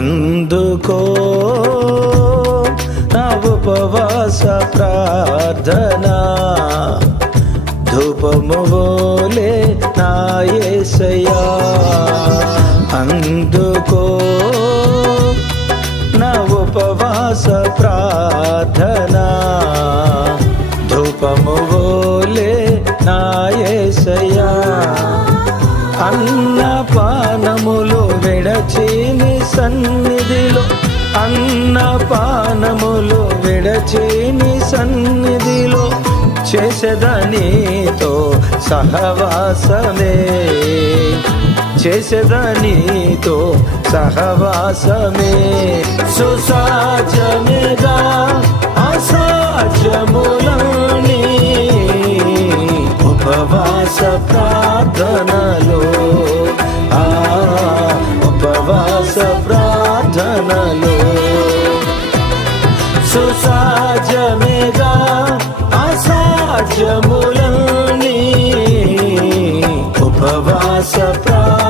అందుకో నా ఉపవాస ప్రార్థనా, ధూపము వోలే నా యేసయ్యా. అందుకో నా ఉపవాస ప్రార్థనా, ధూపము వోలే నా యేసయ్యా. అన్నపానములు విడచి నీ సన్నిధిలో, అన్నపానములు విడచి నీ సన్నిధిలో చేసేదనీతో సహవాసమే, చేసేదనీతో సహవాసమే. సుసాధ్యమేగా అసాధ్యములని ఉపవాస ప్రార్థనలో, ఉపవాస ప్రార్థనలో. సుసాధ్యమేగా అసాధ్యములని ఉపవాస ప్రార్థన.